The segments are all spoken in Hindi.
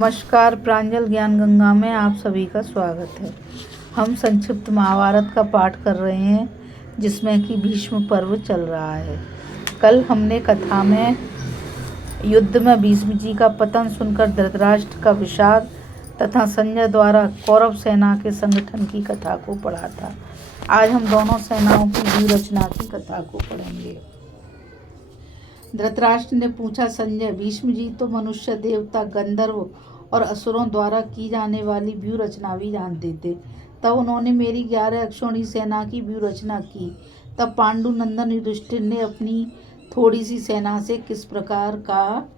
नमस्कार, प्रांजल ज्ञान गंगा में आप सभी का स्वागत है। हम संक्षिप्त महाभारत का पाठ कर रहे हैं, जिसमें कि भीष्म पर्व चल रहा है। कल हमने कथा में युद्ध में भीष्म जी का पतन सुनकर धृतराष्ट्र का विषाद तथा संजय द्वारा कौरव सेना के संगठन की कथा को पढ़ा था। आज हम दोनों सेनाओं की व्यूह की कथा को पढ़ेंगे। धृतराष्ट्र ने पूछा, संजय, भीष्म जी तो मनुष्य, देवता, गंधर्व और असुरों द्वारा की जाने वाली व्यूह रचना भी जानते थे। तब उन्होंने मेरी 11 अक्षौणी सेना की व्यूह रचना की। तब पांडु नंदन युधिष्ठिर ने अपनी थोड़ी सी सेना से किस प्रकार का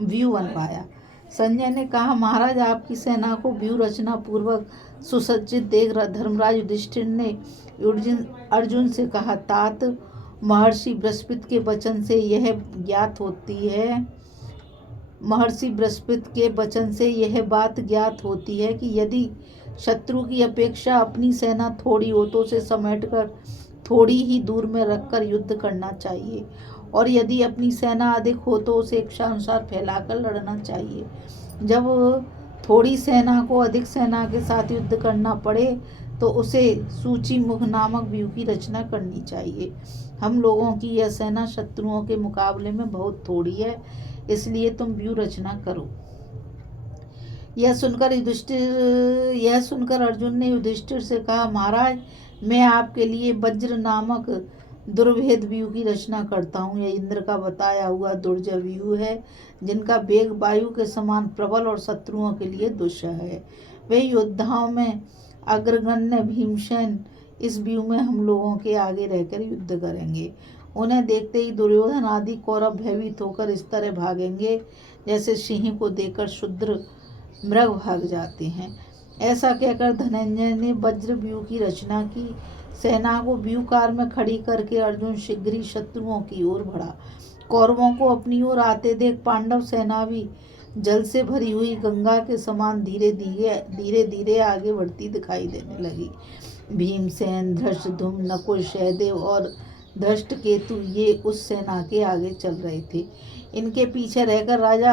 व्यूह बनवाया। संजय ने कहा, महाराज, आपकी सेना को व्यूह रचना पूर्वक सुसज्जित देख धर्मराज युधिष्ठिर ने अर्जुन से कहा, तात, महर्षि बृहस्पति के वचन से यह बात ज्ञात होती है कि यदि शत्रु की अपेक्षा अपनी सेना थोड़ी हो तो उसे समेटकर थोड़ी ही दूर में रखकर युद्ध करना चाहिए, और यदि अपनी सेना अधिक हो तो उसे इच्छानुसार फैलाकर लड़ना चाहिए। जब थोड़ी सेना को अधिक सेना के साथ युद्ध करना पड़े तो उसे सूची मुख नामक व्यूह की रचना करनी चाहिए। हम लोगों की यह सेना शत्रुओं के मुकाबले में बहुत थोड़ी है, इसलिए तुम व्यूह रचना करो। यह सुनकर अर्जुन ने युधिष्ठिर से कहा, महाराज, मैं आपके लिए वज्र नामक दुर्भेद व्यूह की रचना करता हूँ। यह इंद्र का बताया हुआ दुर्जय व्यूह है, जिनका वेग वायु के समान प्रबल और शत्रुओं के लिए दुष्ट है। वे योद्धाओं में अग्रगण्य भीमसेन इस व्यूह में हम लोगों के आगे रहकर युद्ध करेंगे। उन्हें देखते ही दुर्योधन आदि कौरव भयभीत होकर इस तरह भागेंगे जैसे सिंह को देखकर शूद्र मृग भाग जाते हैं। ऐसा कहकर धनंजय ने वज्र व्यूह की रचना की। सेना को व्यूहकार में खड़ी करके अर्जुन शीघ्र ही शत्रुओं की ओर बढ़ा। कौरवों को अपनी ओर आते देख पांडव सेना भी जल से भरी हुई गंगा के समान धीरे धीरे आगे बढ़ती दिखाई देने लगी। भीमसेन, धृष्टद्युम्न, नकुल, सहदेव और धृष्टकेतु ये उस सेना के आगे चल रहे थे। इनके पीछे रहकर राजा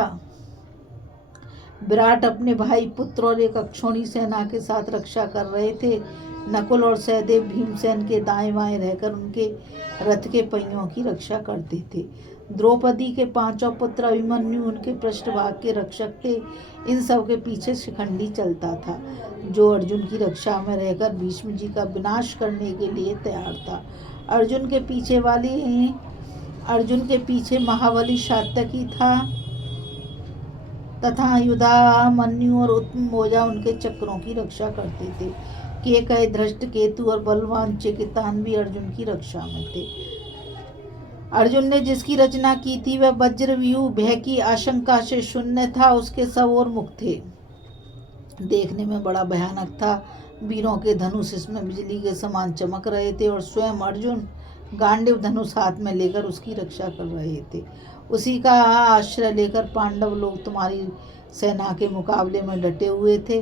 विराट अपने भाई, पुत्र और एक अक्षौणी सेना के साथ रक्षा कर रहे थे। नकुल और सहदेव भीमसेन के दाएं बाएं रहकर उनके रथ के पहियों की रक्षा करते थे। द्रौपदी के 5 पुत्र अभिमन्यु उनके पृष्ठभाग के रक्षक थे। इन सब के पीछे शिखंडी चलता था, जो अर्जुन की रक्षा में रहकर भीष्म जी का विनाश करने के लिए तैयार था। अर्जुन के पीछे महाबली सात्यकी था तथा युधामन्यु और उत्तमौजा उनके चक्रों की रक्षा करते थे। केकय, धृष्टकेतु और बलवान चिकितान भी अर्जुन की रक्षा में थे। अर्जुन ने जिसकी रचना की थी वह वज्र व्यूह भय की आशंका से शून्य था। उसके सब ओर मुख थे, देखने में बड़ा भयानक था। वीरों के धनुष इसमें बिजली के समान चमक रहे थे और स्वयं अर्जुन गांडीव धनुष हाथ में लेकर उसकी रक्षा कर रहे थे। उसी का आश्रय लेकर पांडव लोग तुम्हारी सेना के मुकाबले में डटे हुए थे।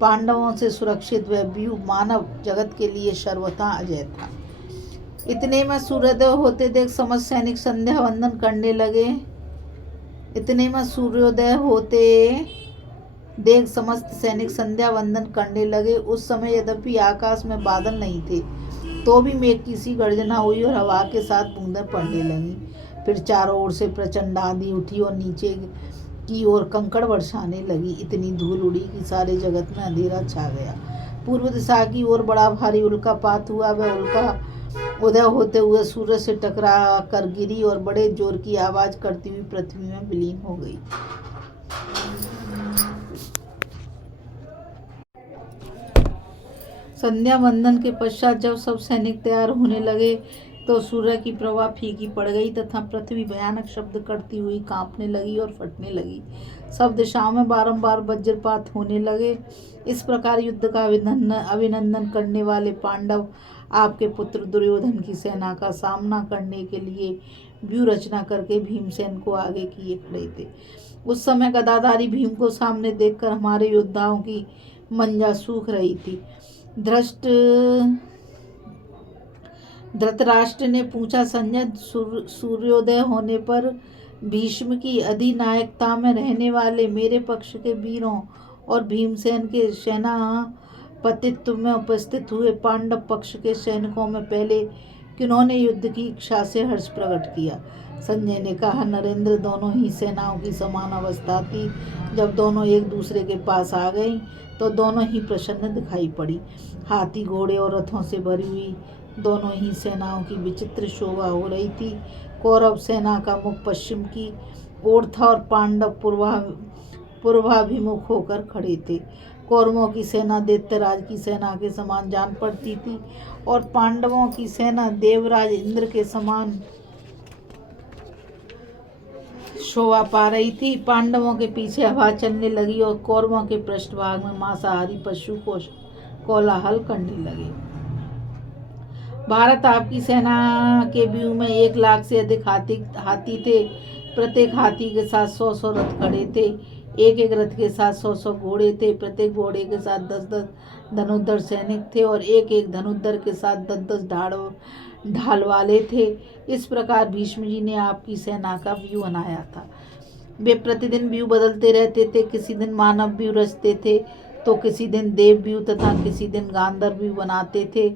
पांडवों से सुरक्षित वह व्यूह मानव जगत के लिए सर्वथा अजय था। इतने में सूर्योदय होते देख समस्त सैनिक संध्या वंदन करने लगे। उस समय यद्यपि आकाश में बादल नहीं थे, तो भी मेघ की सी गर्जना हुई और हवा के साथ बूंदें पड़ने लगी। फिर चारों ओर से प्रचंड आंधी उठी और नीचे की ओर कंकड़ बरसाने लगी। इतनी धूल उड़ी कि सारे जगत में अंधेरा छा गया। पूर्व दिशा की ओर बड़ा भारी उल्कापात हुआ। वह उल्का उदय होते हुए सूर्य से टकरा कर गिरी और बड़े जोर की आवाज करती हुई पृथ्वी में विलीन हो गई। संध्या वंदन के पश्चात जब सब सैनिक तैयार होने लगे तो सूर्य की प्रभा फीकी पड़ गई तथा पृथ्वी भयानक शब्द करती हुई कांपने लगी और फटने लगी। सब दिशाओं में बारंबार वज्रपात होने लगे। इस प्रकार युद्ध का अभिनंदन करने वाले पांडव आपके पुत्र दुर्योधन की सेना का सामना करने के लिए व्यूह रचना करके भीमसेन को आगे किए खड़े थे। उस समय गदाधारी भीम को सामने देखकर हमारे योद्धाओं की मंजा सूख रही थी। धृतराष्ट्र ने पूछा, संजय, सूर्योदय होने पर भीष्म की अधिनायकता में रहने वाले मेरे पक्ष के वीरों और भीमसेन के सेनापतित्व में उपस्थित हुए पांडव पक्ष के सैनिकों में पहले किन्होंने युद्ध की इच्छा से हर्ष प्रकट किया? संजय ने कहा, नरेंद्र, दोनों ही सेनाओं की समान अवस्था थी। जब दोनों एक दूसरे के पास आ गई तो दोनों ही प्रसन्न दिखाई पड़ी। हाथी, घोड़े और रथों से भरी हुई दोनों ही सेनाओं की विचित्र शोभा हो रही थी। कौरव सेना का मुख पश्चिम की ओर था और पांडव पूर्वाभिमुख होकर खड़े थे। कौरवों की सेना दैत्यराज की सेना के समान जान पड़ती थी और पांडवों की सेना देवराज इंद्र के समान शोभा पा रही थी। पांडवों के पीछे हवा चलने लगी और कौरवों के पृष्ठभाग में मांसाहारी पशु को कोलाहल करने लगे। भारत आपकी सेना के व्यूह में 1 लाख से अधिक हाथी थे। प्रत्येक हाथी के साथ 100 रथ खड़े थे। एक रथ के साथ 100 घोड़े थे। प्रत्येक घोड़े के साथ 10 धनुर्धर सैनिक थे और एक धनुर्धर के साथ 10 ढाल वाले थे। इस प्रकार भीष्म जी ने आपकी सेना का व्यू बनाया था। वे प्रतिदिन व्यू बदलते रहते थे। किसी दिन मानव व्यू रचते थे तो किसी दिन देव व्यू तथा किसी दिन गांधर्व व्यू बनाते थे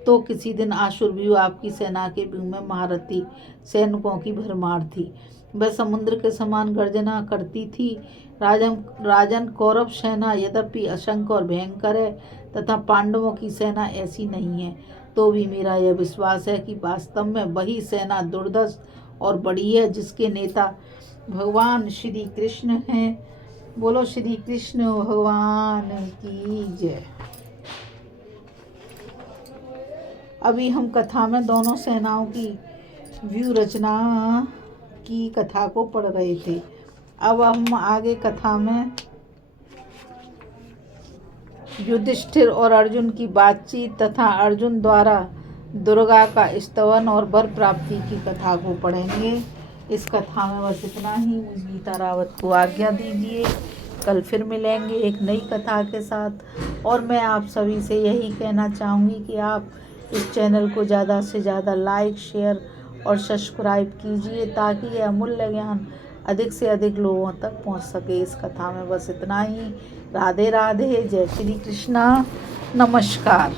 तो किसी दिन आसुर व्यू। आपकी सेना के व्यू में महारथी सैनिकों की भरमार थी। वह समुद्र के समान गर्जना करती थी। राजन, कौरव सेना यद्यपि असंख्य और भयंकर है तथा पांडवों की सेना ऐसी नहीं है, तो भी मेरा यह विश्वास है कि वास्तव में वही सेना दुर्धर्ष और बड़ी है जिसके नेता भगवान श्री कृष्ण हैं। बोलो श्री कृष्ण भगवान की जय। अभी हम कथा में दोनों सेनाओं की व्यू रचना की कथा को पढ़ रहे थे। अब हम आगे कथा में युधिष्ठिर और अर्जुन की बातचीत तथा अर्जुन द्वारा दुर्गा का स्तवन और वर प्राप्ति की कथा को पढ़ेंगे। इस कथा में बस इतना ही। मुझे गीता रावत को आज्ञा दीजिए। कल फिर मिलेंगे एक नई कथा के साथ। और मैं आप सभी से यही कहना चाहूँगी कि आप इस चैनल को ज़्यादा से ज़्यादा लाइक, शेयर और सब्सक्राइब कीजिए ताकि यह अमूल्य ज्ञान अधिक से अधिक लोगों तक पहुंच सके। इस कथा में बस इतना ही। राधे राधे। जय श्री कृष्णा। नमस्कार।